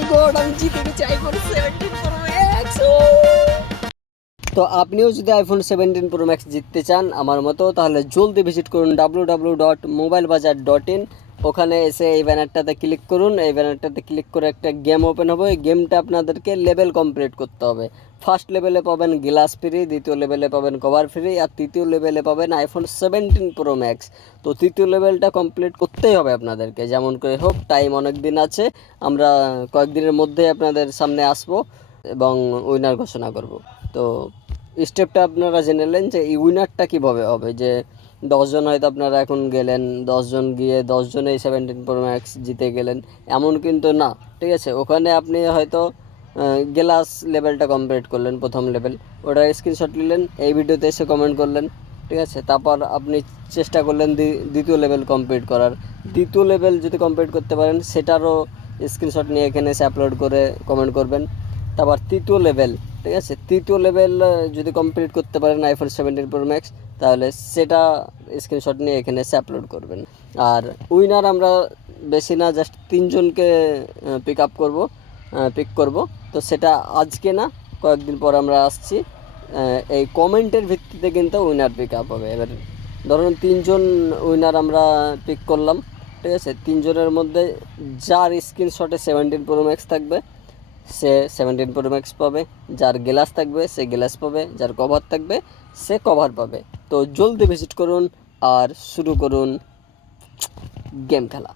মাই god, আমি জিতে গেছি আইফোন 17 প্রো ম্যাক্স। তো আপনিও যদি আইফোন 17 প্রো ম্যাক্স জিততে চান আমার মতো, তাহলে জলদি ভিজিট করুন www.mobilebazaar.in। ওখানে এসে এই ব্যানারটাতে ক্লিক করুন। এই ব্যানারটাতে ক্লিক করে একটা গেম ওপেন হবে। ওই গেমটা আপনাদেরকে লেভেল কমপ্লিট করতে হবে। ফার্স্ট লেভেলে পাবেন গ্লাস ফ্রি, দ্বিতীয় লেভেলে পাবেন কভার ফ্রি, আর তৃতীয় লেভেলে পাবেন আইফোন 17 প্রো ম্যাক্স। তো তৃতীয় লেভেলটা কমপ্লিট করতেই হবে আপনাদেরকে, যেমন করে হোক। টাইম অনেক দিন আছে, আমরা কয়েকদিনের মধ্যেই আপনাদের সামনে আসবো এবং উইনার ঘোষণা করব। তো স্টেপটা আপনারা জেনে নেন যে এই উইনারটা কীভাবে হবে। যে 10জন হয়তো আপনারা এখন গেলেন, 10জন গিয়ে 10জনেই 17 প্রো ম্যাক্স জিতে গেলেন, এমন কিন্তু না। ঠিক আছে, ওখানে আপনি হয়তো গ্লাস লেভেলটা কমপ্লিট করলেন, প্রথম লেভেল, ওটার স্ক্রিনশট নিলেন, এই ভিডিওতে এসে কমেন্ট করলেন। ঠিক আছে, তারপর আপনি চেষ্টা করলেন দ্বিতীয় লেভেল কমপ্লিট করার। দ্বিতীয় লেভেল যদি কমপ্লিট করতে পারেন সেটারও স্ক্রিনশট নিয়ে এখানে এসে আপলোড করে কমেন্ট করবেন। তারপর তৃতীয় লেভেল, ঠিক আছে, তৃতীয় লেভেল যদি কমপ্লিট করতে পারেন আইফোন 17 প্রো ম্যাক্স, তাহলে সেটা স্ক্রিনশট নিয়ে এখানে এসে আপলোড করবেন। আর উইনার আমরা বেশি না, জাস্ট 3জনকে পিক করব। তো সেটা আজকে না, কয়েকদিন পর আমরা আসছি। এই কমেন্টের ভিত্তিতে কিন্তু উইনার পিক আপ হবে। এবার ধরুন 3জন উইনার আমরা পিক করলাম। ঠিক আছে, 3জনের মধ্যে যার স্ক্রিনশটে 17 প্রো ম্যাক্স থাকবে সে 17 প্রো ম্যাক্স পাবে, যার গ্লাস থাকবে সে গ্লাস পাবে, যার কভার থাকবে সে কভার পাবে। তো জলদি ভিজিট করুন আর শুরু করুন গেম খেলা।